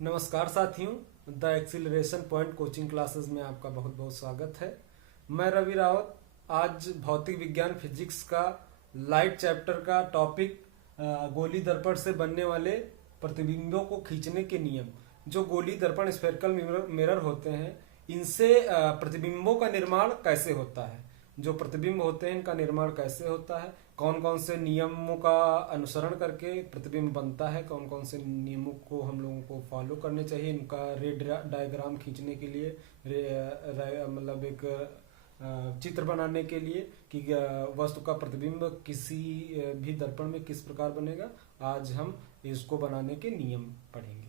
नमस्कार साथियों, the acceleration point coaching classes में आपका बहुत बहुत स्वागत है। मैं रवि रावत। आज भौतिक विज्ञान फिजिक्स का लाइट चैप्टर का टॉपिक गोली दर्पण से बनने वाले प्रतिबिंबों को खींचने के नियम। जो गोली दर्पण स्फेरिकल मिरर होते हैं, इनसे प्रतिबिंबों का निर्माण कैसे होता है, जो प्रतिबिंब होते हैं इनका निर्माण कैसे होता है, कौन कौन से नियमों का अनुसरण करके प्रतिबिंब बनता है, कौन कौन से नियमों को हम लोगों को फॉलो करने चाहिए, इनका रे डायग्राम खींचने के लिए, मतलब एक चित्र बनाने के लिए कि वस्तु का प्रतिबिंब किसी भी दर्पण में किस प्रकार बनेगा, आज हम इसको बनाने के नियम पढ़ेंगे।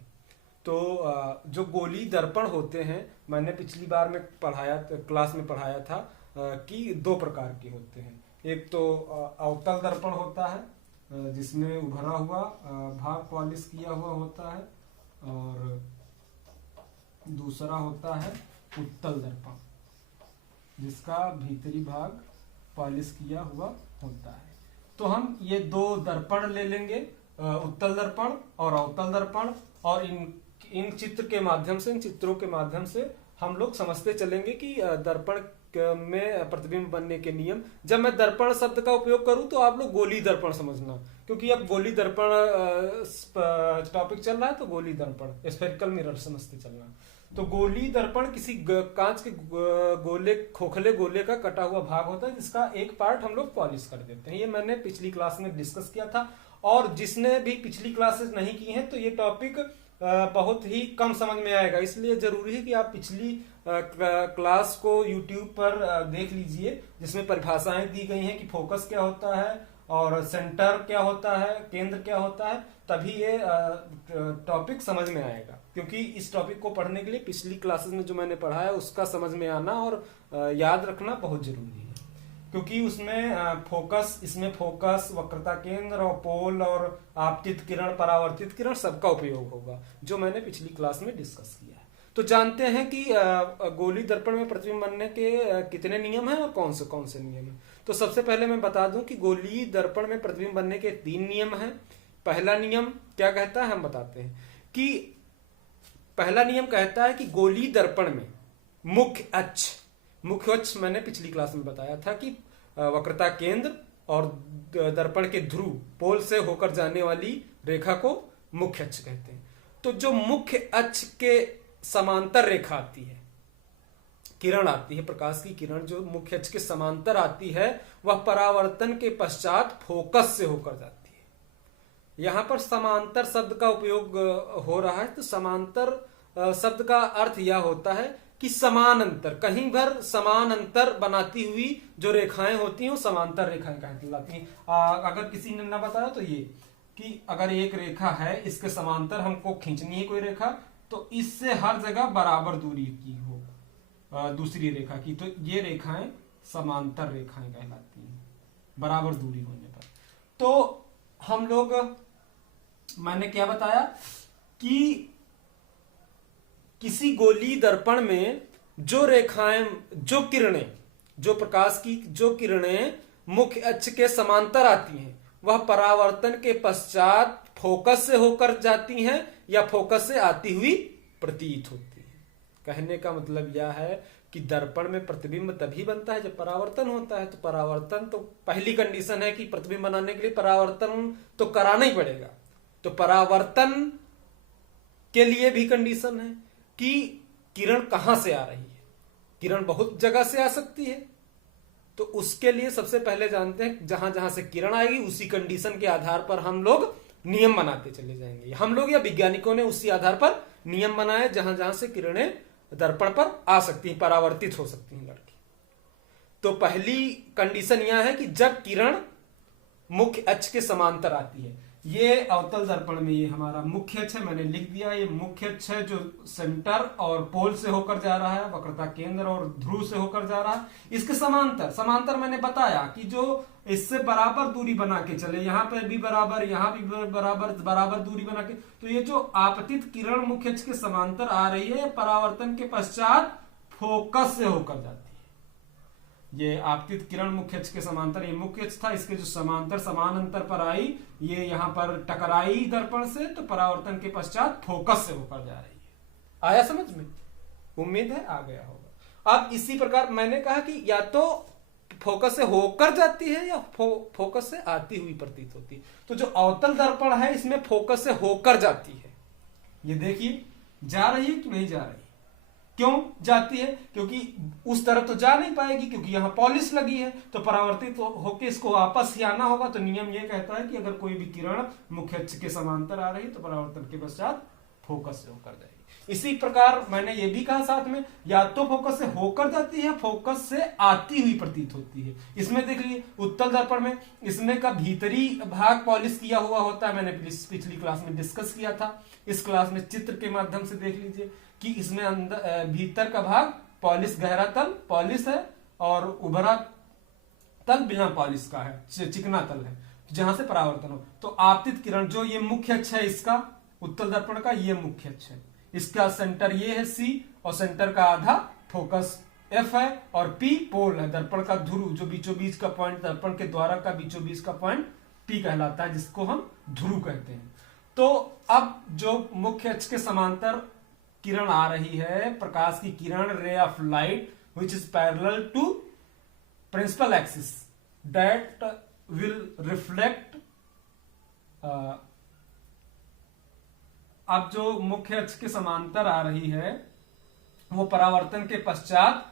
तो जो गोली दर्पण होते हैं, मैंने पिछली बार में क्लास में पढ़ाया था कि दो प्रकार के होते हैं। एक तो अवतल दर्पण होता है जिसमें उभरा हुआ भाग पॉलिश किया हुआ होता है, और दूसरा होता है उत्तल दर्पण जिसका भीतरी भाग पॉलिश किया हुआ होता है। तो हम ये दो दर्पण ले लेंगे, उत्तल दर्पण और अवतल दर्पण, और इन चित्र के माध्यम से, इन चित्रों के माध्यम से हम लोग समझते चलेंगे कि दर्पण में प्रतिबिंब बनने के नियम। जब मैं दर्पण शब्द का उपयोग करूं तो आप लोग गोली दर्पण समझना, क्योंकि अब गोली दर्पण टॉपिक चल रहा है, तो गोली दर्पण स्फेरिकल मिरर समझते चलना। तो गोली दर्पण किसी कांच के गोले, खोखले गोले का कटा हुआ भाग होता है जिसका एक पार्ट हम लोग पॉलिश कर देते हैं। ये मैंने पिछली क्लास में डिस्कस किया था, और जिसने भी पिछली क्लासेस नहीं की हैं तो ये टॉपिक बहुत ही कम समझ में आएगा। इसलिए जरूरी है कि आप पिछली क्लास को YouTube पर देख लीजिए, जिसमें परिभाषाएं दी गई हैं कि फोकस क्या होता है और सेंटर क्या होता है, केंद्र क्या होता है, तभी ये टॉपिक समझ में आएगा। क्योंकि इस टॉपिक को पढ़ने के लिए पिछली क्लासेस में जो मैंने पढ़ा है उसका समझ में आना और याद रखना बहुत जरूरी है, क्योंकि उसमें इसमें फोकस, वक्रता केंद्र और पोल और आपतित किरण, परावर्तित किरण सबका उपयोग होगा, जो मैंने पिछली क्लास में डिस्कस किया है। तो जानते हैं कि गोली दर्पण में प्रतिबिंब बनने के कितने नियम हैं और कौन से नियम हैं। तो सबसे पहले मैं बता दूं कि गोली दर्पण में प्रतिबिंब बनने के 3 नियम हैं। पहला नियम क्या कहता है, हम बताते हैं कि पहला नियम कहता है कि गोली दर्पण में मुख्य अक्ष मैंने पिछली क्लास में बताया था कि वक्रता केंद्र और दर्पण के ध्रुव, पोल से होकर जाने वाली रेखा को मुख्य अक्ष कहते हैं। तो जो मुख्य अक्ष के समांतर रेखा आती है, किरण आती है, प्रकाश की किरण जो मुख्य अक्ष के समांतर आती है, वह परावर्तन के पश्चात फोकस से होकर जाती है। यहां पर समांतर शब्द का उपयोग हो रहा है। तो समांतर शब्द का अर्थ यह होता है कि समान अंतर, कहीं भर समान अंतर बनाती हुई जो रेखाएं होती हैं वो समांतर रेखाएं कहलाती हैं। अगर किसी ने ना बताया तो ये कि अगर एक रेखा है, इसके समांतर हमको खींचनी है कोई रेखा, तो इससे हर जगह बराबर दूरी की हो दूसरी रेखा की, तो ये रेखाएं समांतर रेखाएं कहलाती हैं बराबर दूरी होने पर। तो हम लोग, मैंने क्या बताया कि किसी गोली दर्पण में जो रेखाएं, जो किरणें, जो प्रकाश की जो किरणें मुख्य अक्ष के समांतर आती हैं, वह परावर्तन के पश्चात फोकस से होकर जाती हैं या फोकस से आती हुई प्रतीत होती है। कहने का मतलब यह है कि दर्पण में प्रतिबिंब तभी बनता है जब परावर्तन होता है। तो परावर्तन तो पहली कंडीशन है कि प्रतिबिंब बनाने के लिए परावर्तन तो कराना ही पड़ेगा। तो परावर्तन के लिए भी कंडीशन है कि किरण कहां से आ रही है। किरण बहुत जगह से आ सकती है, तो उसके लिए सबसे पहले जानते हैं जहां जहां से किरण आएगी उसी कंडीशन के आधार पर हम लोग नियम बनाते चले जाएंगे। हम लोग या वैज्ञानिकों ने उसी आधार पर नियम बनाए जहां जहां से किरणें दर्पण पर आ सकती हैं, परावर्तित हो सकती हैं लड़की। तो पहली कंडीशन यह है कि जब किरण मुख्य अक्ष के समांतर आती है। ये अवतल दर्पण में ये हमारा मुख्य अक्ष है, मैंने लिख दिया। ये मुख्य अक्ष है जो सेंटर और पोल से होकर जा रहा है, वक्रता केंद्र और ध्रुव से होकर जा रहा है। इसके समांतर मैंने बताया कि जो इससे बराबर दूरी बना के चले, यहाँ पे भी बराबर, यहाँ भी बराबर दूरी बना के। तो ये जो आपतित किरण मुख्य अक्ष के समांतर आ रही है, परावर्तन के पश्चात फोकस से होकर जाती है। ये आपतित किरण मुख्य अक्ष के समांतर, ये मुख्य अक्ष था, इसके जो समांतर समान अंतर पर आई, ये यहाँ पर टकराई दर्पण से, तो परावर्तन के पश्चात फोकस से होकर जा रही है। आया समझ में? उम्मीद है आ गया होगा। अब इसी प्रकार मैंने कहा कि या तो फोकस से होकर जाती है या फोकस से आती हुई प्रतीत होती है। तो जो अवतल दर्पण है इसमें फोकस से होकर जाती है। ये देखिए जा रही है कि नहीं जा रही? क्यों जाती है? क्योंकि उस तरफ तो जा नहीं पाएगी, क्योंकि यहाँ पॉलिश लगी है, तो परावर्तित होकर इसको वापस ही आना होगा। तो नियम ये कहता है कि अगर कोई भी किरण मुख्य अक्ष के समांतर आ रही है तो परावर्तन के पश्चात फोकस से होकर जाएगी। इसी प्रकार मैंने ये भी कहा साथ में, या तो फोकस से होकर जाती है, फोकस से आती हुई प्रतीत होती है। इसमें देख लीजिए उत्तल दर्पण में इसमें का भीतरी भाग पॉलिश किया हुआ होता है, मैंने पिछली क्लास में डिस्कस किया था। इस क्लास में चित्र के माध्यम से देख लीजिए कि इसमें अंदर भीतर का भाग पॉलिश, गहरा तल पॉलिश है और उभरा तल बिना पॉलिश का है, चिकना तल है, जहां से परावर्तन हो। तो आपतित किरण जो ये मुख्य अक्ष है इसका, उत्तल दर्पण का ये मुख्य अक्ष है, इसका सेंटर ये है C और सेंटर का आधा फोकस F है और P पोल है, दर्पण का ध्रुव, जो बीचों बीच का पॉइंट, दर्पण के द्वारा का बीचों बीच का पॉइंट P कहलाता है, जिसको हम ध्रुव कहते हैं। तो अब जो मुख्य अक्ष के समांतर किरण आ रही है, प्रकाश की किरण, ray of light which is parallel to principal axis that will reflect, अब जो मुख्य अक्ष के समांतर आ रही है वो परावर्तन के पश्चात,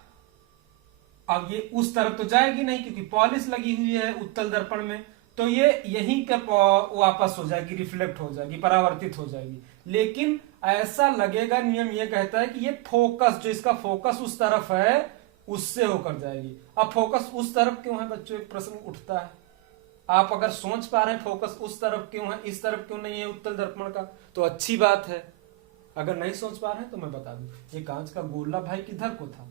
अब ये उस तरफ तो जाएगी नहीं क्योंकि पॉलिश लगी हुई है उत्तल दर्पण में, तो ये यहीं पे वापस हो जाएगी, रिफ्लेक्ट हो जाएगी, परावर्तित हो जाएगी। लेकिन ऐसा लगेगा, नियम ये कहता है कि ये फोकस, जो इसका फोकस उस तरफ है उससे होकर जाएगी। अब फोकस उस तरफ क्यों है बच्चों, एक प्रश्न उठता है। आप अगर सोच पा रहे हैं फोकस उस तरफ क्यों है, इस तरफ क्यों नहीं है उत्तल दर्पण का, तो अच्छी बात है। अगर नहीं सोच पा रहे हैं तो मैं बता दूं, ये कांच का गोला भाई किधर को था,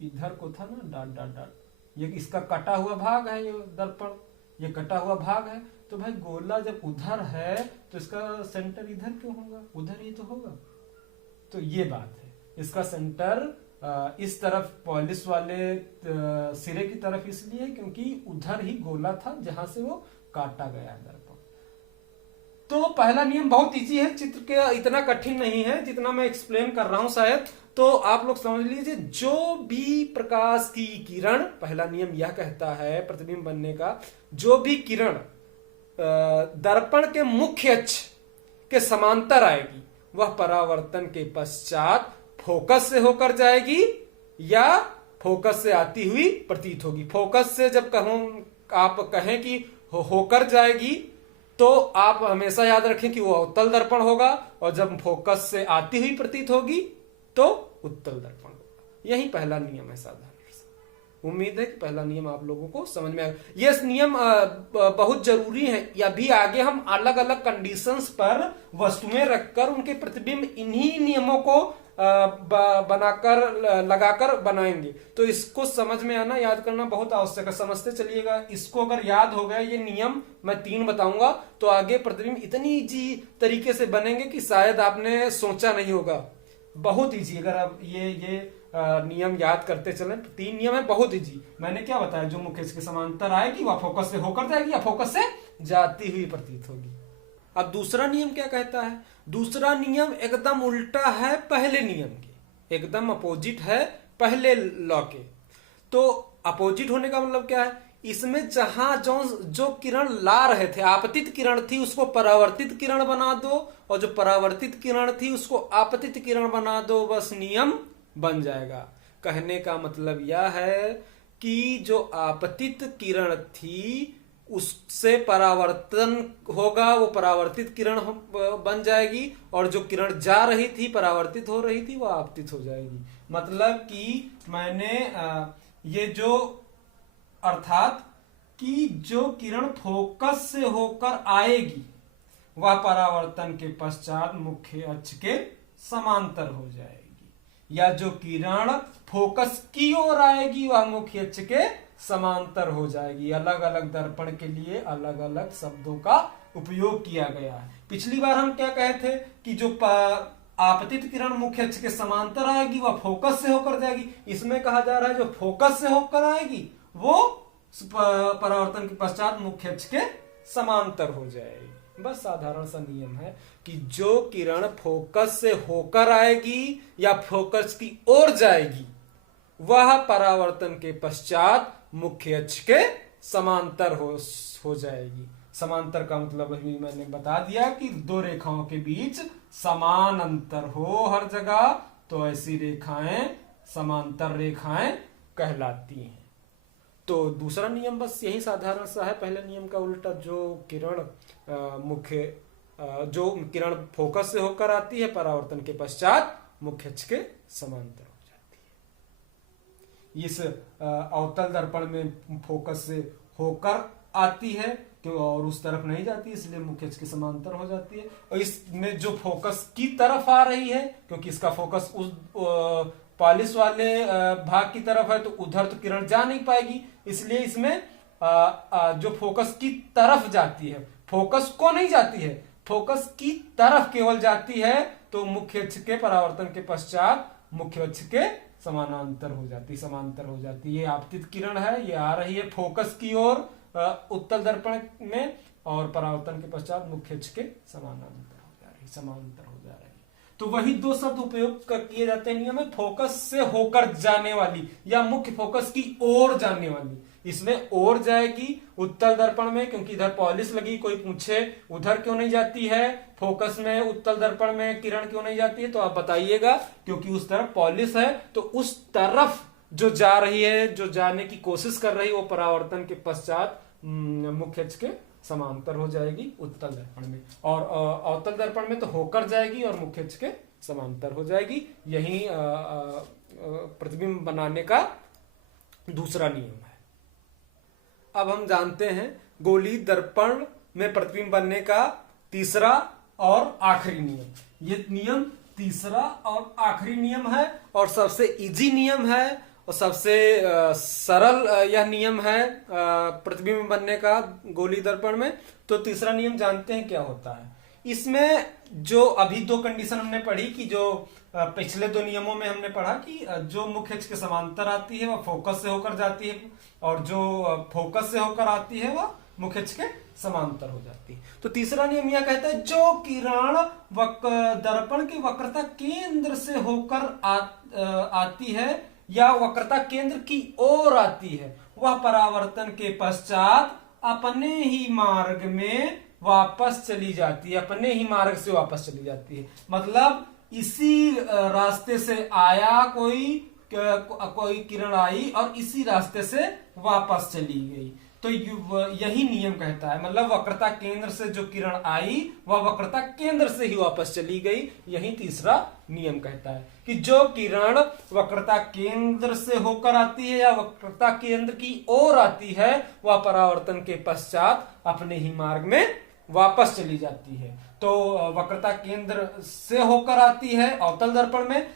इधर को था ना, डाट डाट डाट, ये इसका कटा हुआ भाग है, ये दर्पण ये कटा हुआ भाग है। तो भाई गोला जब उधर है तो इसका सेंटर इधर क्यों होगा, उधर ही तो होगा। तो ये बात है, इसका सेंटर इस तरफ पॉलिश वाले सिरे की तरफ इसलिए क्योंकि उधर ही गोला था जहां से वो काटा गया दर्पण। तो पहला नियम बहुत इजी है, चित्र के इतना कठिन नहीं है जितना मैं एक्सप्लेन कर रहा हूं शायद, तो आप लोग समझ लीजिए। जो भी प्रकाश की किरण, पहला नियम यह कहता है प्रतिबिंब बनने का, जो भी किरण दर्पण के मुख्य अक्ष के समांतर आएगी वह परावर्तन के पश्चात फोकस से होकर जाएगी या फोकस से आती हुई प्रतीत होगी। फोकस से जब आप कहें कि होकर जाएगी तो आप हमेशा याद रखें कि वो अवतल दर्पण होगा, और जब फोकस से आती हुई प्रतीत होगी तो उत्तल दर्पण होगा। यही पहला नियम है साधारण। उम्मीद है कि पहला नियम आप लोगों को समझ में आएगा। ये नियम बहुत जरूरी है, या भी आगे हम अलग अलग कंडीशंस पर वस्तुएं रखकर उनके प्रतिबिंब इन्हीं नियमों को बनाकर लगाकर बनाएंगे। तो इसको समझ में आना, याद करना बहुत आवश्यक है। समझते चलिएगा, इसको अगर याद हो गया, ये नियम मैं 3 बताऊंगा तो आगे प्रतिबिंब इतनी इजी तरीके से बनेंगे कि शायद आपने सोचा नहीं होगा। बहुत इजी, अगर आप ये नियम याद करते चलें। 3 नियम है, बहुत इजी। मैंने क्या बताया, जो मुख्य के समांतर आएगी वह फोकस से होकर जाएगी या फोकस से जाती हुई प्रतीत होगी। अब दूसरा नियम क्या कहता है? दूसरा नियम एकदम उल्टा है पहले नियम के, एकदम अपोजिट है पहले लॉ के। तो अपोजिट होने का मतलब क्या है? इसमें जहां जो किरण ला रहे थे, आपतित किरण थी, उसको परावर्तित किरण बना दो, और जो परावर्तित किरण थी उसको आपतित किरण बना दो, बस नियम बन जाएगा। कहने का मतलब यह है कि जो आपतित किरण थी उससे परावर्तन होगा, वो परावर्तित किरण बन जाएगी, और जो किरण जा रही थी, परावर्तित हो रही थी, वो आपतित हो जाएगी। मतलब कि मैंने ये जो, अर्थात कि जो किरण फोकस से होकर आएगी वह परावर्तन के पश्चात मुख्य अक्ष के समांतर हो जाएगी, या जो किरण फोकस की ओर आएगी वह मुख्य अक्ष के समांतर हो जाएगी। अलग अलग दर्पण के लिए अलग अलग शब्दों का उपयोग किया गया है। पिछली बार हम क्या कहे थे कि जो आपतित किरण मुख्य अक्ष के समांतर आएगी वह फोकस से होकर जाएगी। इसमें कहा जा रहा है जो फोकस से होकर आएगी वो परावर्तन के पश्चात मुख्य अक्ष के समांतर हो जाएगी। बस साधारण सा नियम है कि जो किरण फोकस से होकर आएगी या फोकस की ओर जाएगी वह परावर्तन के पश्चात मुख्य अक्ष के समांतर हो जाएगी। समांतर का मतलब अभी मैंने बता दिया कि दो रेखाओं के बीच समान अंतर हो हर जगह, तो ऐसी रेखाएं समांतर रेखाएं कहलाती हैं। तो दूसरा नियम बस यही साधारण सा है, पहले नियम का उल्टा। जो किरण फोकस से होकर आती है परावर्तन के पश्चात मुख्य अक्ष के समांतर हो जाती है। इस अवतल दर्पण में फोकस से होकर आती है क्यों और उस तरफ नहीं जाती, इसलिए मुख्य अक्ष के समांतर हो जाती है। और इसमें जो फोकस की तरफ आ रही है, क्योंकि इसका फोकस उस पॉलिश वाले भाग की तरफ है, तो उधर तो किरण जा नहीं पाएगी, इसलिए इसमें जो फोकस की तरफ जाती है, फोकस को नहीं जाती है, फोकस की तरफ केवल जाती है, तो मुख्य अक्ष के परावर्तन के पश्चात मुख्य अक्ष के समानांतर हो जाती, समांतर हो जाती। ये आपतित किरण है, ये आ रही है फोकस की ओर उत्तल दर्पण में, और परावर्तन के पश्चात मुख्य अक्ष के समानांतर हो जा रही, समांतर हो जा रही। तो वही दो शब्द उपयोग किए जाते हैं नियम में, फोकस से होकर जाने वाली या मुख्य फोकस की ओर जाने वाली। इसमें ओर जाएगी उत्तल दर्पण में, क्योंकि इधर पॉलिश लगी। कोई पूछे उधर क्यों नहीं जाती है फोकस में, उत्तल दर्पण में किरण क्यों नहीं जाती है, तो आप बताइएगा क्योंकि उस तरफ पॉलिश है, तो उस तरफ जो जा रही है, जो जाने की कोशिश कर रही है, वो परावर्तन के पश्चात मुख्य अक्ष के समांतर हो जाएगी उत्तल दर्पण में, और अवतल दर्पण में तो होकर जाएगी और मुख्य अक्ष के समांतर हो जाएगी। यही प्रतिबिंब बनाने का दूसरा नियम है। अब हम जानते हैं गोलीय दर्पण में प्रतिबिंब बनने का तीसरा और आखिरी नियम। ये नियम तीसरा और आखिरी नियम है और सबसे इजी नियम है और सबसे सरल यह नियम है प्रतिबिंब बनने का गोलीय दर्पण में। तो तीसरा नियम जानते हैं क्या होता है। इसमें जो अभी दो कंडीशन हमने पढ़ी कि जो पिछले दो नियमों में हमने पढ़ा कि जो मुख्य अक्ष के समांतर आती है वह फोकस से होकर जाती है, और जो फोकस से होकर आती है वह मुख्य अक्ष के समांतर हो जाती है। तो तीसरा नियम यह कहता है जो किरण दर्पण की वक्रता केंद्र से होकर आती है या वक्रता केंद्र की ओर आती है, वह परावर्तन के पश्चात अपने ही मार्ग में वापस चली जाती है, अपने ही मार्ग से वापस चली जाती है। मतलब इसी रास्ते से आया कोई किरण आई और इसी रास्ते से वापस चली गई, तो यही नियम कहता है। मतलब वक्रता केंद्र से जो किरण आई वह वक्रता केंद्र से ही वापस चली गई, यही तीसरा नियम कहता है कि जो किरण वक्रता केंद्र से होकर आती है या वक्रता केंद्र की ओर आती है वह परावर्तन के पश्चात अपने ही मार्ग में वापस चली जाती है। तो वक्रता केंद्र से होकर आती है अवतल दर्पण में,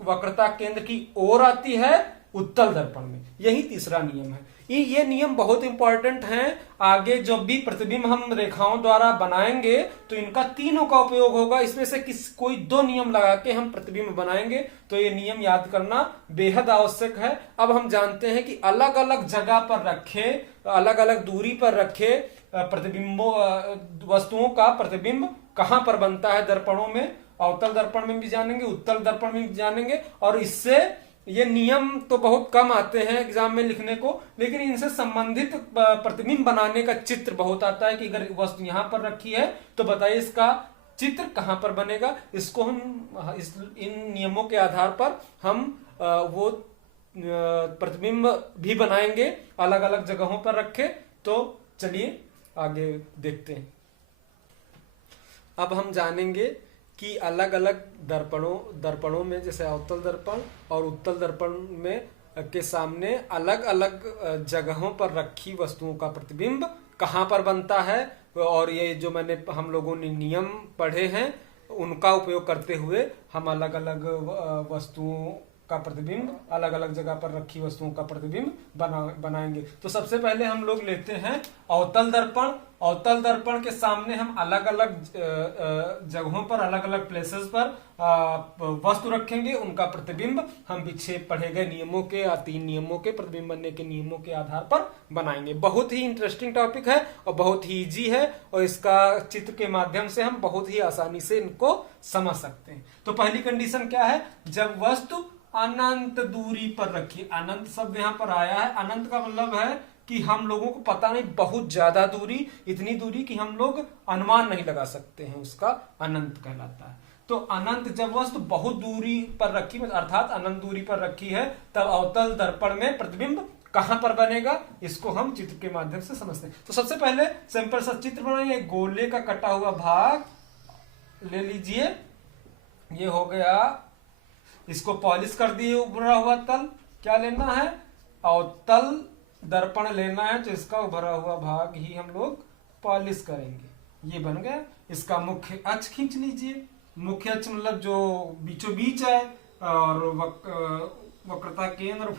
वक्रता केंद्र की ओर आती है उत्तल दर्पण में, यही तीसरा नियम है। ये नियम बहुत इंपॉर्टेंट हैं। आगे जब भी प्रतिबिंब हम रेखाओं द्वारा बनाएंगे तो इनका तीनों का उपयोग होगा। इसमें से कोई दो नियम लगा के हम प्रतिबिंब बनाएंगे, तो ये नियम याद करना बेहद आवश्यक है। अब हम जानते हैं कि अलग अलग जगह पर रखे, अलग अलग दूरी पर रखे प्रतिबिंबों वस्तुओं का प्रतिबिंब कहां पर बनता है दर्पणों में, अवतल दर्पण में भी जानेंगे, उत्तल दर्पण में भी जानेंगे। और इससे ये नियम तो बहुत कम आते हैं एग्जाम में लिखने को, लेकिन इनसे संबंधित प्रतिबिंब बनाने का चित्र बहुत आता है कि अगर वस्तु यहां पर रखी है तो बताइए इसका चित्र कहां पर बनेगा। इसको हम इन नियमों के आधार पर हम वो प्रतिबिंब भी बनाएंगे अलग अलग जगहों पर रखे। तो चलिए आगे देखते हैं। अब हम जानेंगे कि अलग अलग दर्पणों में, जैसे अवतल दर्पण और उत्तल दर्पण में के सामने अलग अलग जगहों पर रखी वस्तुओं का प्रतिबिंब कहाँ पर बनता है, और ये जो हम लोगों ने नियम पढ़े हैं उनका उपयोग करते हुए हम अलग अलग वस्तुओं का प्रतिबिंब, अलग अलग जगह पर रखी वस्तुओं का प्रतिबिंब बनाएंगे। तो सबसे पहले हम लोग लेते हैं अवतल दर्पण अवतल दर्पण के सामने हम अलग अलग जगहों पर, अलग अलग प्लेसेस पर वस्तु रखेंगे, उनका प्रतिबिंब हम पीछे पढ़े गए नियमों के या 3 नियमों के, प्रतिबिंब बनने के नियमों के आधार पर बनाएंगे। बहुत ही इंटरेस्टिंग टॉपिक है और बहुत ही इजी है, और इसका चित्र के माध्यम से हम बहुत ही आसानी से इनको समझ सकते हैं। तो पहली कंडीशन क्या है, जब वस्तु अनंत दूरी पर रखी, अनंत शब्द यहाँ पर आया है, अनंत का मतलब है कि हम लोगों को पता नहीं, बहुत ज्यादा दूरी, इतनी दूरी कि हम लोग अनुमान नहीं लगा सकते हैं, उसका अनंत कहलाता है। तो अनंत, जब वस्तु बहुत दूरी पर रखी, अर्थात अनंत दूरी पर रखी है, तब अवतल दर्पण में प्रतिबिंब कहां पर बनेगा, इसको हम चित्र के माध्यम से समझते हैं। तो सबसे पहले सिंपल सा चित्र बनाइए। गोले का कटा हुआ भाग ले लीजिए, ये हो गया, इसको पॉलिश कर दिए, उभरा हुआ तल। क्या लेना है, अवतल दर्पण लेना है, तो इसका उभरा हुआ भाग ही हम लोग पॉलिश करेंगे। ये बन गया। इसका मुख्य अक्ष खींच लीजिए। मुख्य अक्ष मतलब जो बीचों बीच है, और वक्रता केंद्र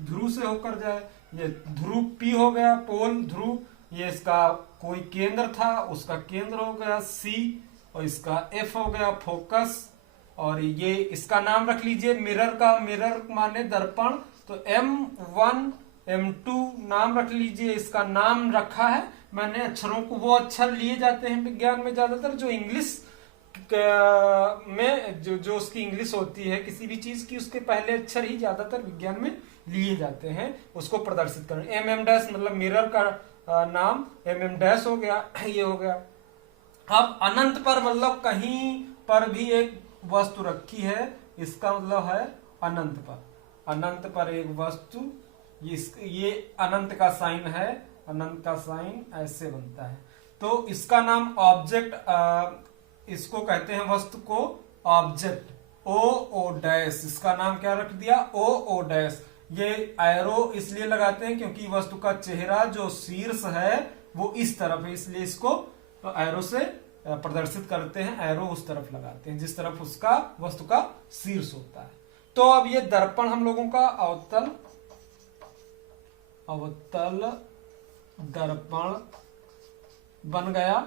ध्रुव से होकर जाए। ये ध्रुव P हो गया, पोल ध्रुव, ये इसका कोई केंद्र था, उसका केंद्र हो गया C, और इसका F हो गया फोकस, और ये इसका नाम रख लीजिए मिरर का, मिरर माने दर्पण, तो M1 M2 नाम रख लीजिए। इसका नाम रखा है मैंने, अक्षरों को, वो अक्षर लिए जाते हैं विज्ञान में ज्यादातर जो इंग्लिश में, जो उसकी इंग्लिश होती है किसी भी चीज की, उसके पहले अक्षर ही ज्यादातर विज्ञान में लिए जाते हैं, उसको प्रदर्शित करने। MM- मतलब मिरर का नाम MM- हो गया, ये हो गया। अब अनंत पर मतलब कहीं पर भी एक वस्तु रखी है, इसका मतलब है अनंत पर, अनंत पर एक वस्तु, ये अनंत का साइन है, अनंत का साइन ऐसे बनता है, तो इसका नाम ऑब्जेक्ट, इसको कहते हैं वस्तु को ऑब्जेक्ट, OO-, इसका नाम क्या रख दिया, OO-। ये एरो इसलिए लगाते हैं क्योंकि वस्तु का चेहरा जो शीर्ष है वो इस तरफ है, इसलिए इसको एरो से प्रदर्शित करते हैं, एरो उस तरफ लगाते हैं जिस तरफ उसका वस्तु का शीर्ष होता है। तो अब ये दर्पण हम लोगों का अवतल दर्पण बन गया,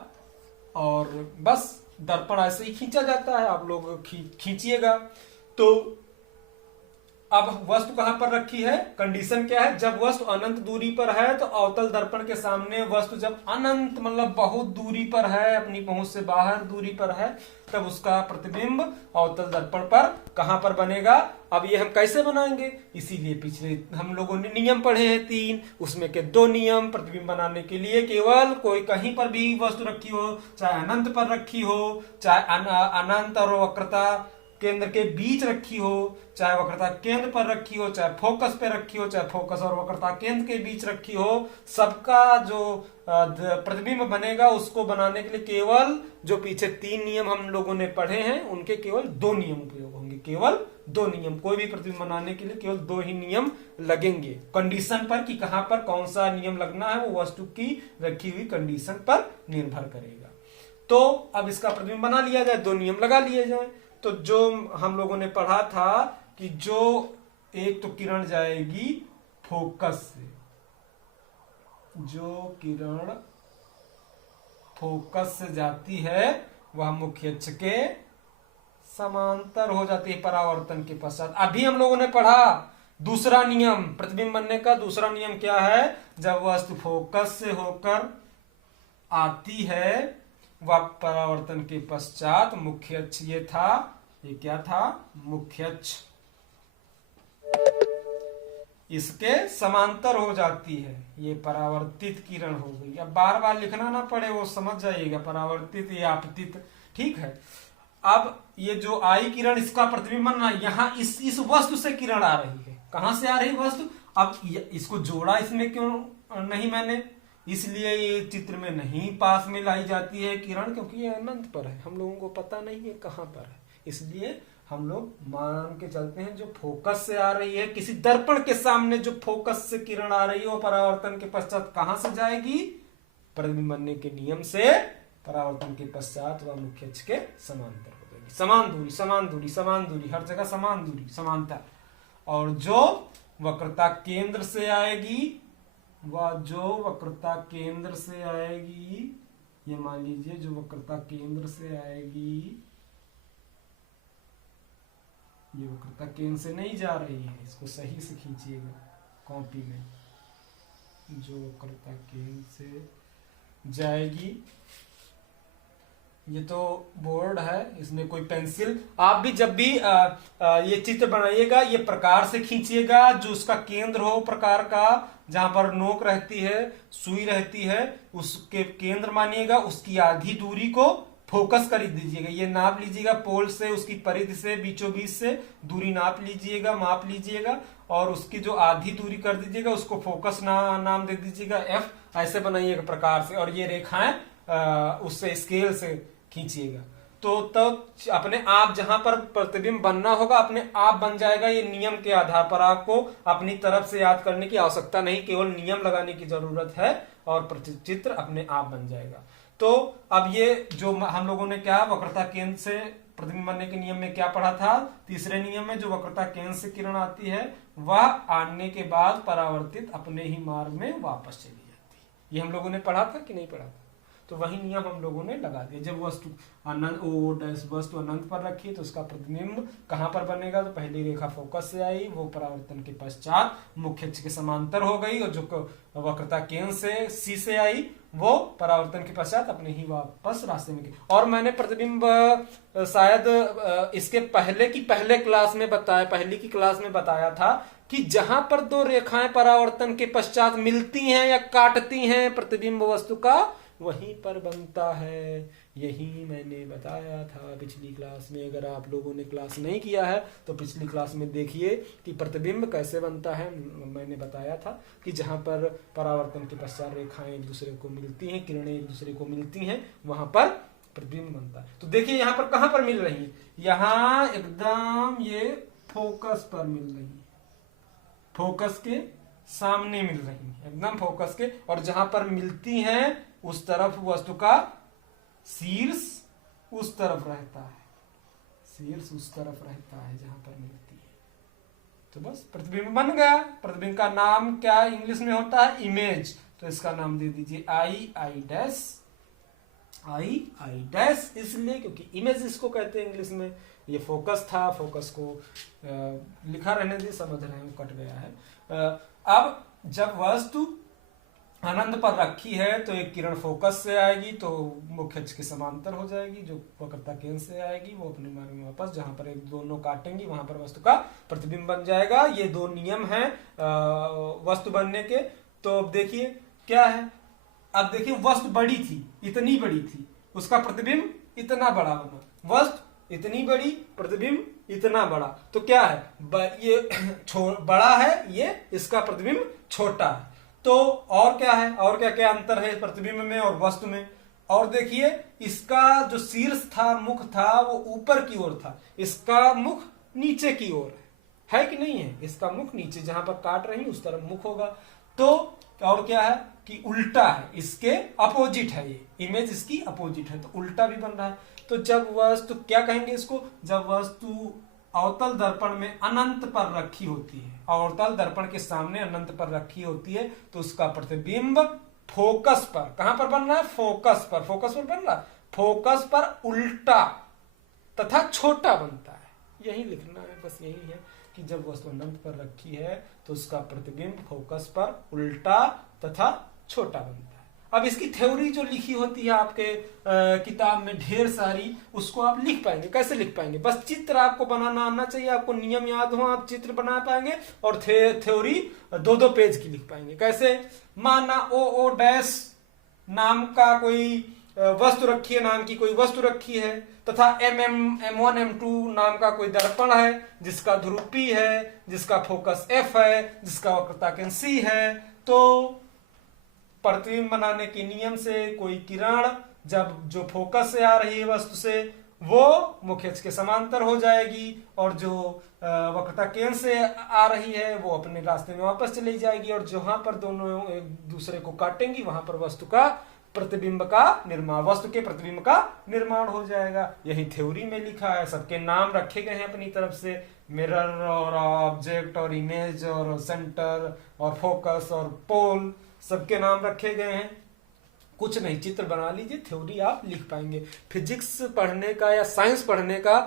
और बस दर्पण ऐसे ही खींचा जाता है, आप लोग खींचिएगा। तो अब वस्तु कहां पर रखी है, कंडीशन क्या है, जब वस्तु अनंत दूरी पर है, तो अवतल दर्पण के सामने वस्तु जब अनंत मतलब बहुत दूरी पर है, अपनी पहुंच से बाहर दूरी पर है, तब उसका प्रतिबिंब अवतल दर्पण पर कहां पर बनेगा। अब ये हम कैसे बनाएंगे, इसीलिए पिछले हम लोगों ने नियम पढ़े हैं 3, उसमें के 2 नियम प्रतिबिंब बनाने के लिए, केवल कोई कहीं पर भी वस्तु रखी हो, चाहे अनंत पर रखी हो, चाहे अनंत और वक्रता केंद्र के बीच रखी हो, चाहे वक्रता केंद्र पर रखी हो, चाहे फोकस पे रखी हो, चाहे फोकस और वक्रता केंद्र के बीच रखी हो, सबका जो प्रतिबिंब बनेगा उसको बनाने के लिए केवल जो पीछे 3 नियम हम लोगों ने पढ़े हैं, उनके केवल 2 नियम उपयोग होंगे, केवल 2 नियम। कोई भी प्रतिबिंब बनाने के लिए केवल 2 ही नियम लगेंगे, कंडीशन पर कि कहां पर कौन सा नियम लगना है वो वस्तु की रखी हुई कंडीशन पर निर्भर करेगा। तो अब इसका प्रतिबिंब बना लिया जाए, 2 नियम लगा लिए जाए। तो जो हम लोगों ने पढ़ा था कि जो एक तो किरण जाएगी फोकस से, जो किरण फोकस से जाती है वह मुख्य अक्ष के समांतर हो जाती है परावर्तन के पश्चात। अभी हम लोगों ने पढ़ा दूसरा नियम, प्रतिबिंब बनने का दूसरा नियम क्या है, जब वस्तु फोकस से होकर आती है वह परावर्तन के पश्चात मुख्य अक्ष, ये था, ये क्या था, मुख्य अक्ष इसके समांतर हो जाती है, ये परावर्तित किरण हो गई। अब बार बार लिखना ना पड़े, वो समझ जाइएगा, परावर्तित या आपतित, ठीक है। अब ये जो आई किरण, इसका प्रतिबिंब बनना, यहाँ इस वस्तु से किरण आ रही है, कहां से आ रही वस्तु, अब इसको जोड़ा इसमें क्यों नहीं मैंने, इसलिए ये चित्र में नहीं पास में लाई जाती है किरण, क्योंकि ये अनंत पर है, हम लोगों को पता नहीं है कहां पर है, इसलिए हम लोग मान के चलते हैं जो फोकस से आ रही है, किसी दर्पण के सामने जो फोकस से किरण आ रही है वो परावर्तन के पश्चात कहां से जाएगी, प्रतिबिंब बनने के नियम से परावर्तन के पश्चात वह मुख्य अक्ष के समांतर हो जाएगी। समान दूरी, समान दूरी, समान दूरी, हर जगह समान दूरी, समांतर। और जो वक्रता केंद्र से आएगी वह जो वक्रता केंद्र से आएगी, ये मान लीजिए जो वक्रता केंद्र से आएगी, ये वक्रता केंद्र से नहीं जा रही है, इसको सही से खींचिएगा कॉपी में, जो वक्रता केंद्र से जाएगी, ये तो बोर्ड है, इसमें कोई पेंसिल, आप भी जब भी ये चित्र बनाइएगा ये प्रकार से खींचिएगा, जो उसका केंद्र हो प्रकार का, जहां पर नोक रहती है, सुई रहती है, उसके केंद्र मानिएगा, उसकी आधी दूरी को फोकस कर दीजिएगा, ये नाप लीजिएगा पोल से, उसकी परिधि से बीचों बीच से दूरी नाप लीजिएगा, माप लीजिएगा, और उसकी जो आधी दूरी कर दीजिएगा उसको फोकस नाम दे दीजिएगा एफ, ऐसे बनाइएगा प्रकार से, और ये रेखाएं उससे स्केल से खींचिएगा, तो तब अपने आप जहां पर प्रतिबिंब बनना होगा अपने आप बन जाएगा। ये नियम के आधार पर, आपको अपनी तरफ से याद करने की आवश्यकता नहीं, केवल नियम लगाने की जरूरत है और प्रतिचित्र अपने आप बन जाएगा। तो अब ये जो हम लोगों ने क्या वक्रता केंद्र से प्रतिबिंब बनने के नियम में क्या पढ़ा था, तीसरे नियम में जो वक्रता केंद्र से किरण आती है वह आने के बाद परावर्तित अपने ही मार्ग में वापस चली जाती है, ये हम लोगों ने पढ़ा था कि नहीं पढ़ा था? तो वही नियम हम लोगों ने लगा दिया। जब वस्तु अनंत वस्तु अनंत पर रखी तो उसका प्रतिबिंब कहाँ पर बनेगा, तो पहली रेखा फोकस से आई, वो परावर्तन के पश्चात मुख्य अक्ष के समांतर हो गई, और जो वक्रता केंद्र से सी से आई वो परावर्तन के पश्चात अपने ही वापस रास्ते में गई। और मैंने प्रतिबिंब शायद इसके पहले क्लास में बताया, पहली की क्लास में बताया था कि जहां पर दो रेखाएं परावर्तन के पश्चात मिलती हैं या काटती हैं प्रतिबिंब वस्तु का, वहीं पर बनता है, यही मैंने बताया था पिछली क्लास में। अगर आप लोगों ने क्लास नहीं किया है तो पिछली क्लास में देखिए कि प्रतिबिंब कैसे बनता है। मैंने बताया था कि जहां पर परावर्तन के पश्चात रेखाएं एक दूसरे को मिलती हैं, किरणें एक दूसरे को मिलती हैं, वहां पर प्रतिबिंब बनता है। तो देखिए यहाँ पर कहां पर मिल रही है, यहाँ एकदम ये फोकस पर मिल रही है, फोकस के सामने मिल रही है, एकदम फोकस के, और जहां पर मिलती हैं उस तरफ वस्तु का शीर्ष उस तरफ रहता है, शीर्ष उस तरफ रहता है जहां पर मिलती है। तो बस प्रतिबिंब बन गया। प्रतिबिंब का नाम क्या इंग्लिश में होता है, इमेज, तो इसका नाम दे दीजिए आई डैश, इसलिए क्योंकि इमेज इसको कहते हैं इंग्लिश में। ये फोकस था, फोकस को लिखा रहने दे, समझ रहे हैं, कट गया है। अब जब वस्तु अनंत पर रखी है तो एक किरण फोकस से आएगी तो मुख्य अक्ष के समांतर हो जाएगी, जो वक्रता केंद्र से आएगी वो अपने मार्ग में वापस, जहां पर एक दोनों काटेंगी वहां पर वस्तु का प्रतिबिंब बन जाएगा। ये दो नियम हैं वस्तु बनने के। तो अब देखिए क्या है, अब देखिए वस्तु बड़ी थी, इतनी बड़ी थी, उसका प्रतिबिंब इतना बड़ा बना, वस्तु इतनी बड़ी, प्रतिबिंब इतना बड़ा, तो क्या है, ये बड़ा है, ये इसका प्रतिबिंब छोटा है। तो और क्या है, और क्या क्या अंतर है प्रतिबिंब में और वस्तु में। और देखिए इसका जो शीर्ष था, मुख था, वो ऊपर की ओर था, इसका मुख नीचे की ओर है कि नहीं है, इसका मुख नीचे, जहां पर काट रही उस तरफ मुख होगा। तो और क्या है कि उल्टा है, इसके अपोजिट है, ये इमेज इसकी अपोजिट है, तो उल्टा भी बन रहा है। तो जब वस्तु, क्या कहेंगे इसको, जब वस्तु अवतल दर्पण में अनंत पर रखी होती है, अवतल दर्पण के सामने अनंत पर रखी होती है, तो उसका प्रतिबिंब फोकस पर, कहां पर बन रहा है, फोकस पर, फोकस पर बन रहा है, फोकस पर उल्टा तथा छोटा बनता है। यही लिखना है, बस यही है कि जब वस्तु अनंत पर रखी है तो उसका प्रतिबिंब फोकस पर उल्टा तथा छोटा बनता है। अब इसकी थ्योरी जो लिखी होती है आपके किताब में ढेर सारी, उसको आप लिख पाएंगे। कैसे लिख पाएंगे, बस चित्र आपको बनाना आना चाहिए, आपको नियम याद हो, आप चित्र बना पाएंगे और थ्योरी 2-2 पेज की लिख पाएंगे। कैसे, माना ओ डैश नाम का कोई वस्तु रखी है, नाम की कोई वस्तु रखी है, तथा M1 M2 नाम का कोई दर्पण है जिसका ध्रुव P है, जिसका फोकस F है, जिसका वक्रता केंद्र C है। तो प्रतिबिंब बनाने के नियम से कोई किरण जब जो फोकस से आ रही है वस्तु से, वो मुख्य अक्ष के समांतर हो जाएगी, और जो वक्रता केंद्र से आ रही है वो अपने रास्ते में वापस चली जाएगी, और जहां पर दोनों एक दूसरे को काटेंगी वहां पर वस्तु का प्रतिबिंब का निर्माण, वस्तु के प्रतिबिंब का निर्माण हो जाएगा। यही थ्योरी में लिखा है, सबके नाम रखे गए हैं अपनी तरफ से, मिरर और ऑब्जेक्ट और इमेज और सेंटर और फोकस और पोल, सबके नाम रखे गए हैं। कुछ नहीं, चित्र बना लीजिए, थ्योरी आप लिख पाएंगे। फिजिक्स पढ़ने का या साइंस पढ़ने का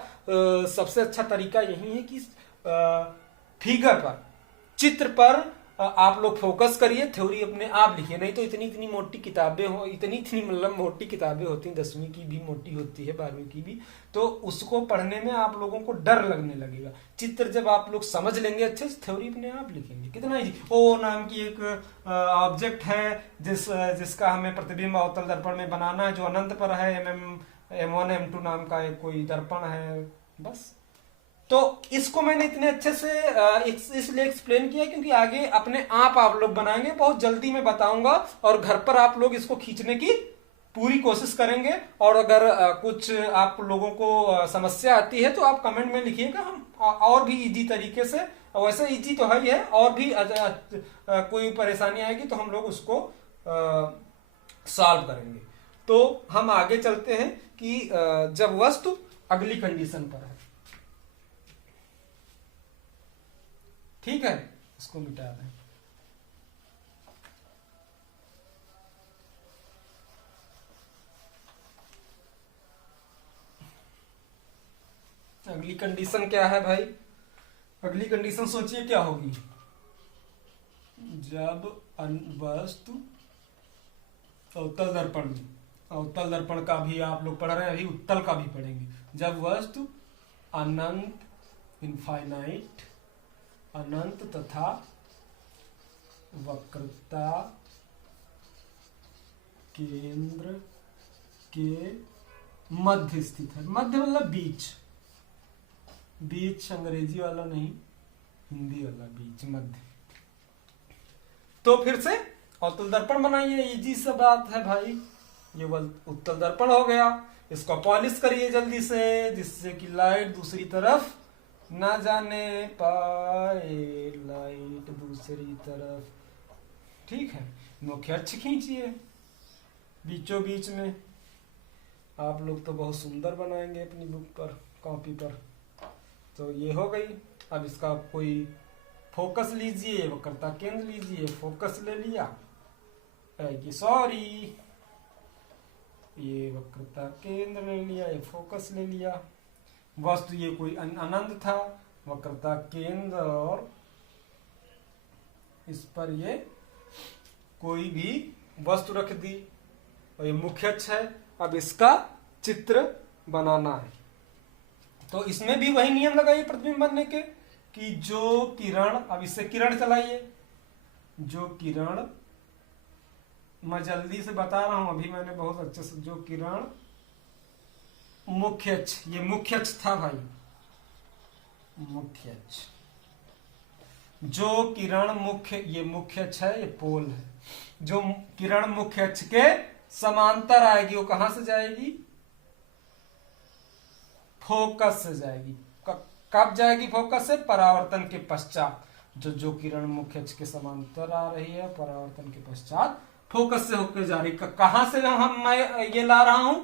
सबसे अच्छा तरीका यही है कि फिगर पर, चित्र पर आप लोग फोकस करिए, थ्योरी अपने आप लिखिए। नहीं तो इतनी इतनी मोटी किताबें हो, इतनी इतनी मतलब मोटी किताबें होती हैं, 10वीं की भी मोटी होती है, 12वीं की भी, तो उसको पढ़ने में आप लोगों को डर लगने लगेगा। चित्र जब आप लोग समझ लेंगे अच्छे से, थ्योरी अपने आप लिखेंगे। कितना इजी। ओ नाम की एक ऑब्जेक्ट है जिसका हमें प्रतिबिंब अवतल दर्पण में बनाना है, जो अनंत पर है। M1 M2 नाम का एक कोई दर्पण है, बस। तो इसको मैंने इतने अच्छे से इसलिए एक्सप्लेन किया क्योंकि आगे अपने आप लोग बनाएंगे, बहुत जल्दी मैं बताऊंगा, और घर पर आप लोग इसको खींचने की पूरी कोशिश करेंगे। और अगर कुछ आप लोगों को समस्या आती है तो आप कमेंट में लिखिएगा, हम और भी इजी तरीके से, वैसे इजी तो है ही है, और भी कोई परेशानी आएगी तो हम लोग उसको सॉल्व करेंगे। तो हम आगे चलते हैं कि जब वस्तु अगली कंडीशन पर है, ठीक है, इसको मिटा दें। अगली कंडीशन क्या है भाई? अगली कंडीशन सोचिए क्या होगी। जब वस्तु अवतल दर्पण में, अवतल दर्पण का भी आप लोग पढ़ रहे हैं, अभी उत्तल का भी पढ़ेंगे। जब वस्तु अनंत, इनफाइनाइट, अनंत तथा वक्रता केंद्र के मध्य स्थित है। मध्य मतलब बीच, बीच अंग्रेजी वाला नहीं, हिंदी वाला बीच, मध्य। तो फिर से अवतल दर्पण बनाइए, इजी सा बात है भाई। ये उत्तल दर्पण हो गया, इसको पॉलिश करिए जल्दी से, जिससे कि लाइट दूसरी तरफ ना जाने पाए, लाइट दूसरी तरफ, ठीक है। मुख्य अक्ष खींचिए बीचों बीच में। आप लोग तो बहुत सुंदर बनाएंगे अपनी बुक पर, कॉपी पर। तो ये हो गई। अब इसका कोई फोकस लीजिए, वक्रता केंद्र लीजिए, फोकस ले लिया, सॉरी, ये वक्रता केंद्र ले लिया, ये फोकस ले लिया। वस्तु ये कोई अनंत था, वक्रता केंद्र, और इस पर ये कोई भी वस्तु रख दी, और ये मुख्य अक्ष है। अब इसका चित्र बनाना है। तो इसमें भी वही नियम लगाइए प्रतिबिंब बनने के, कि जो किरण, अब इससे किरण चलाइए, जो किरण, मैं जल्दी से बता रहा हूं, अभी मैंने बहुत अच्छे से, जो किरण मुख्य अक्ष, ये मुख्य अक्ष था भाई, मुख्य अक्ष, जो किरण मुख्य, ये मुख्य अक्ष है, ये पोल है। जो किरण मुख्य अक्ष के समांतर आएगी वो कहां से जाएगी? फोकस से जाएगी। कब जाएगी फोकस से? परावर्तन के पश्चात। जो किरण मुख्य अक्ष के समांतर आ रही है, परावर्तन के पश्चात फोकस से होकर जा रही। कहां से मैं ये ला रहा हूं?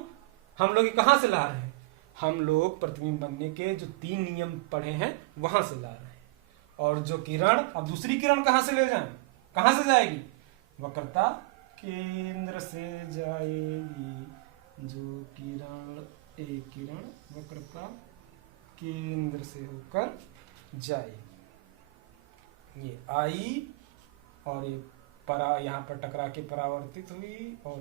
हम लोग कहां से ला रहे हैं? हम लोग प्रतिबिंब बनने के जो 3 नियम पढ़े हैं वहां से ला रहे हैं। और जो किरण, अब दूसरी किरण कहां से ले जाएं? कहां से जाएगी? वक्रता केंद्र से जाएगी। जो किरण, एक किरण वक्रता केंद्र से होकर जाएगी। ये आई और ये यहाँ पर टकरा के परावर्तित हुई और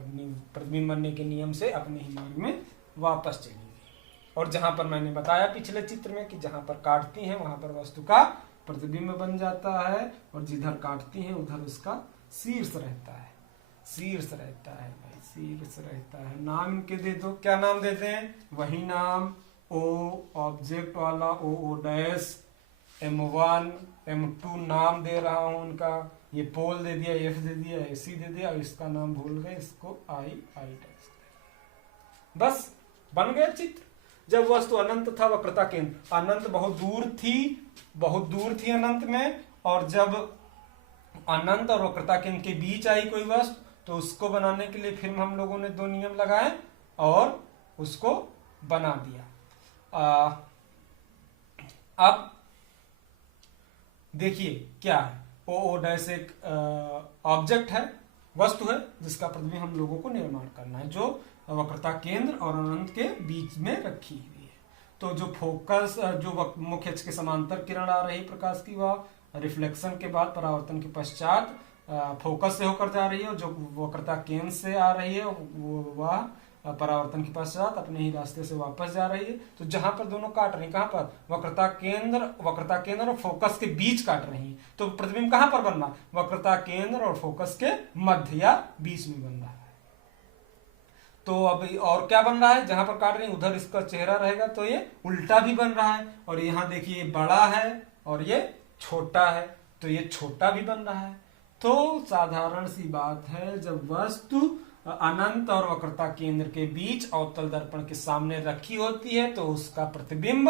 प्रतिबिंब बनने के नियम से अपने ही मार्ग में वापस चली गई। और जहां पर मैंने बताया पिछले चित्र में कि जहां पर काटती हैं वहां पर वस्तु का प्रतिबिंब बन जाता है, और जिधर काटती हैं उधर उसका शीर्ष रहता है। शीर्ष रहता है भाई, शीर्ष रहता है। नाम इनके दे दो, क्या नाम देते हैं? वही नाम, ओ ऑब्जेक्ट वाला, ओ डैश, M1 M2 नाम दे रहा हूं उनका। ये पोल दे दिया, F दे दिया, AC दे दिया, इसका नाम भूल गए, इसको I डैश। बस बन गया चित्र। जब वस्तु अनंत था, वक्रता केंद्र, अनंत बहुत दूर थी अनंत में, और जब अनंत और वक्रता केंद्र के बीच आई कोई वस्तु, तो उसको बनाने के लिए फिर हम लोगों ने 2 नियम लगाए और उसको बना दिया। अब देखिए क्या है, ओ डैश एक ऑब्जेक्ट है, वस्तु है जिसका प्रतिबिंब हम लोगों को निर्माण करना है, जो वक्रता केंद्र और अनंत के बीच में रखी हुई है। तो जो फोकस, जो मुख्य अक्ष के समांतर किरण आ रही प्रकाश की, वह रिफ्लेक्शन के बाद परावर्तन के पश्चात फोकस से होकर जा रही है, और जो वक्रता केंद्र से आ रही है वह परावर्तन के पश्चात अपने ही रास्ते से वापस जा रही है। तो जहां पर दोनों काट रही, कहां पर, वक्रता केंद्र और फोकस के बीच काट रही है, तो प्रतिबिंब कहां पर बन रहा, वक्रता केंद्र और फोकस के मध्य या बीच में बन रहा है। तो अब और क्या बन रहा है, जहां पर काट रही उधर इसका चेहरा रहेगा, तो ये उल्टा भी बन रहा है। और यहाँ देखिए बड़ा है और ये छोटा है, तो ये छोटा भी बन रहा है। तो साधारण सी बात है, जब वस्तु अनंत और वक्रता केंद्र के बीच अवतल दर्पण के सामने रखी होती है, तो उसका प्रतिबिंब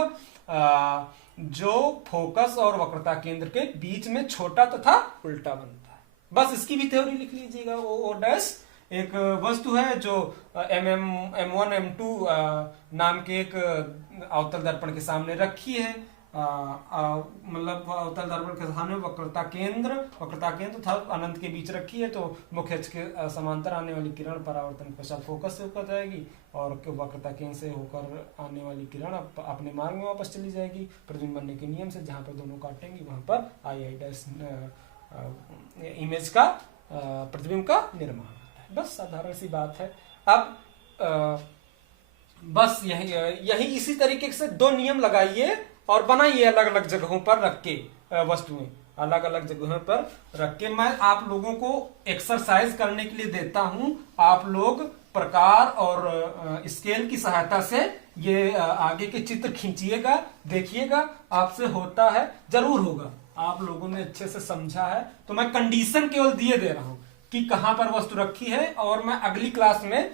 जो फोकस और वक्रता केंद्र के बीच में छोटा तथा उल्टा बनता है। बस इसकी भी थ्योरी लिख लीजिएगा। ओ डैश एक वस्तु है जो M1 M2 नाम के एक अवतल दर्पण के सामने रखी है, मतलब अवतल दर्पण के सामने वक्रता केंद्र तथा अनंत के बीच रखी है। तो मुख्य अक्ष के समांतर आने वाली किरण परावर्तन के पश्चात फोकस से होकर जाएगी, और वक्रता केंद्र से होकर आने वाली किरण अपने मार्ग में वापस चली जाएगी प्रतिबिंब बनने के नियम से। जहां पर दोनों काटेंगी वहां पर इमेज का प्रतिबिंब का निर्माण होता है। बस साधारण सी बात है। अब बस यही इसी तरीके से दो नियम लगाइए और बनाइए अलग अलग जगहों पर रख के, वस्तुएं अलग अलग जगहों पर रख के। मैं आप लोगों को एक्सरसाइज करने के लिए देता हूं, आप लोग प्रकार और स्केल की सहायता से ये आगे के चित्र खींचिएगा, देखिएगा, आपसे होता है, जरूर होगा। आप लोगों ने अच्छे से समझा है, तो मैं कंडीशन केवल दिए दे रहा हूं कि कहां पर वस्तु रखी है, और मैं अगली क्लास में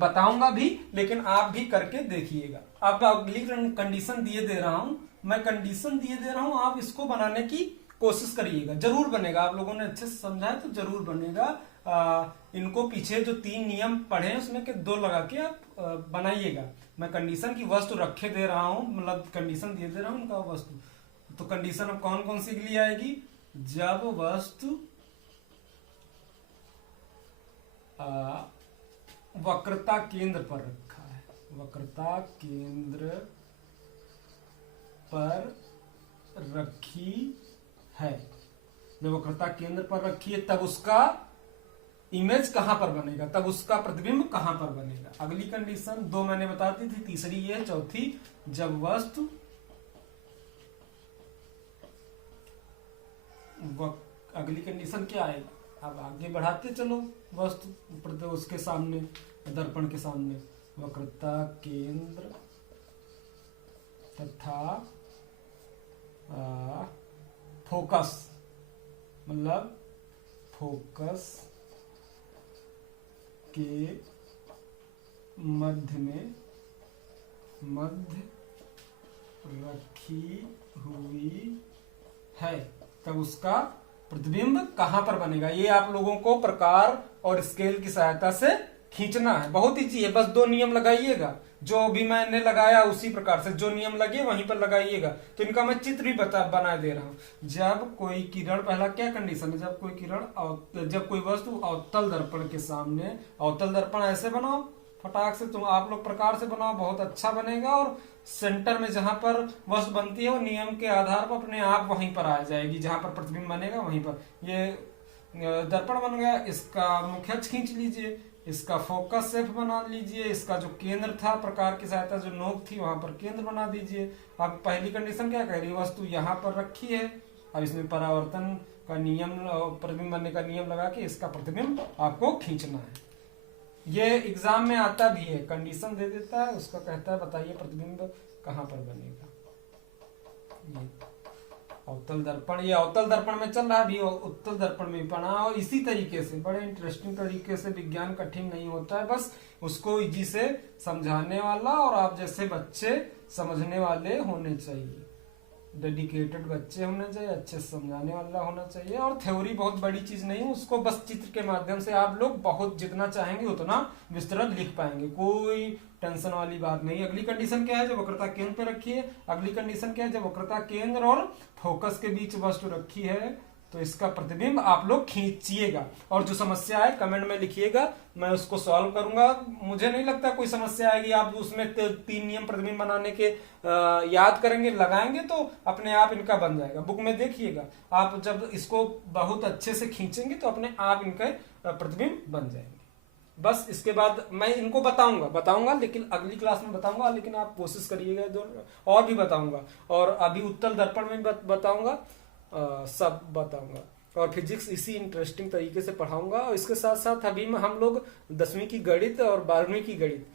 बताऊंगा भी, लेकिन आप भी करके देखिएगा। अब अगली कंडीशन दिए दे रहा हूं, मैं कंडीशन दिए दे रहा हूं, आप इसको बनाने की कोशिश करिएगा, जरूर बनेगा। आप लोगों ने अच्छे से समझा है तो जरूर बनेगा। इनको पीछे जो 3 नियम पढ़े हैं उसमें के 2 लगा के आप बनाइएगा। मैं कंडीशन की वस्तु रखे दे रहा हूं, मतलब कंडीशन दिए दे रहा हूं उनका वस्तु। तो कंडीशन अब कौन कौन सी के लिए आएगी, जब वस्तु वक्रता केंद्र पर रखा है, वक्रता केंद्र पर रखी है, जब वक्रता केंद्र पर रखी है तब उसका इमेज कहां पर बनेगा, तब उसका प्रतिबिंब कहां पर बनेगा। अगली कंडीशन 2 मैंने बता दी थी, तीसरी ये, चौथी जब वस्तु अगली कंडीशन क्या आएगी, अब आगे बढ़ाते चलो। वस्तु उसके सामने, दर्पण के सामने वक्रता केंद्र तथा फोकस, मतलब फोकस के मध्य रखी हुई है, तब उसका प्रतिबिंब कहां पर बनेगा। ये आप लोगों को प्रकार और स्केल की सहायता से खींचना है। बहुत ही चीज है, बस 2 नियम लगाइएगा, जो भी मैंने लगाया उसी प्रकार से जो नियम लगे वहीं पर लगाइएगा। तो इनका मैं चित्र भी बना दे रहा हूं। जब कोई किरण, पहला क्या कंडीशन है, जब कोई वस्तु अवतल दर्पण के सामने, अवतल दर्पण ऐसे बनाओ फटाक से, तुम आप लोग प्रकार से बनाओ, बहुत अच्छा बनेगा। और सेंटर में जहां पर वस्तु बनती है वो नियम के आधार पर अपने आप वहीं पर आ जाएगी, जहां पर प्रतिबिंब बनेगा वहीं पर। ये दर्पण बन गया, इसका मुख्य अक्ष खींच लीजिए, इसका फोकस सेफ बना लीजिए, इसका जो केंद्र था प्रकार की सहायता जो नोक थी वहां पर केंद्र बना दीजिए। अब पहली कंडीशन क्या कह रही है, वस्तु यहाँ पर रखी है, अब इसमें परावर्तन का नियम, प्रतिबिंब बनने का नियम लगा के इसका प्रतिबिंब आपको खींचना है। ये एग्जाम में आता भी है, कंडीशन दे देता है, उसका कहता है बताइए प्रतिबिंब कहां पर बनेगा। ये अवतल दर्पण, ये अवतल दर्पण में चल रहा है, अभी उत्तल दर्पण में पढ़ा। और इसी तरीके से बड़े इंटरेस्टिंग तरीके से, विज्ञान कठिन नहीं होता है, बस उसको इजी से समझाने वाला और आप जैसे बच्चे समझने वाले होने चाहिए, डेडिकेटेड बच्चे होने चाहिए, अच्छे से समझाने वाला होना चाहिए। और थ्योरी बहुत बड़ी चीज नहीं है, उसको बस चित्र के माध्यम से आप लोग बहुत जितना चाहेंगे उतना विस्तृत लिख पाएंगे, कोई टेंशन वाली बात नहीं। अगली कंडीशन क्या है, जब वक्रता केंद्र पे रखी है। अगली कंडीशन क्या है, जब वक्रता केंद्र और फोकस के बीच वस्तु रखी है तो इसका प्रतिबिंब आप लोग खींचिएगा और जो समस्या है कमेंट में लिखिएगा, मैं उसको सॉल्व करूंगा। मुझे नहीं लगता कोई समस्या आएगी। आप उसमें 3 नियम प्रतिबिंब बनाने के याद करेंगे, लगाएंगे तो अपने आप इनका बन जाएगा। बुक में देखिएगा, आप जब इसको बहुत अच्छे से खींचेंगे तो अपने आप इनके प्रतिबिंब बन जाएंगे। बस इसके बाद मैं इनको बताऊंगा लेकिन अगली क्लास में बताऊंगा, लेकिन आप कोशिश करिएगा और भी बताऊंगा, और अभी उत्तल दर्पण में बताऊंगा, सब बताऊंगा, और फिजिक्स इसी इंटरेस्टिंग तरीके से पढ़ाऊंगा। और इसके साथ साथ अभी में हम लोग 10वीं की गणित और 12वीं की गणित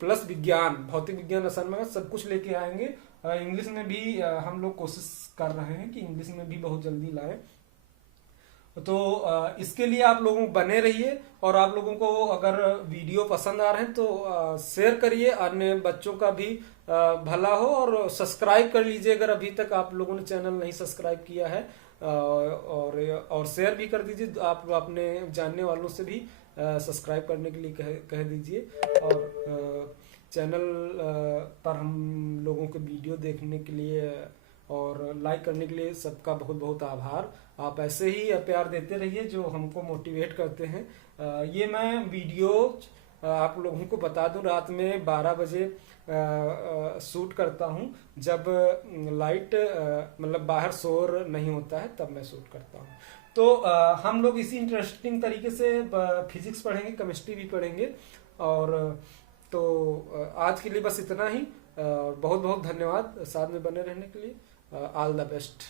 प्लस विज्ञान, भौतिक विज्ञान, रसायन में सब कुछ लेके आएंगे। इंग्लिश में भी हम लोग कोशिश कर रहे हैं कि इंग्लिश में भी बहुत जल्दी लाएं। तो इसके लिए आप लोगों को बने रहिए, और आप लोगों को अगर वीडियो पसंद आ रहे हैं तो शेयर करिए, अन्य बच्चों का भी भला हो, और सब्सक्राइब कर लीजिए अगर अभी तक आप लोगों ने चैनल नहीं सब्सक्राइब किया है, और शेयर भी कर दीजिए। आप अपने जानने वालों से भी सब्सक्राइब करने के लिए कह दीजिए। और चैनल पर हम लोगों के वीडियो देखने के लिए और लाइक करने के लिए सबका बहुत बहुत आभार। आप ऐसे ही प्यार देते रहिए जो हमको मोटिवेट करते हैं। ये मैं वीडियो आप लोगों को बता दूं, रात में 12 बजे शूट करता हूं, जब लाइट मतलब बाहर शोर नहीं होता है तब मैं शूट करता हूं। तो हम लोग इसी इंटरेस्टिंग तरीके से फिजिक्स पढ़ेंगे, केमिस्ट्री भी पढ़ेंगे। और तो आज के लिए बस इतना ही। बहुत बहुत धन्यवाद साथ में बने रहने के लिए। All the best.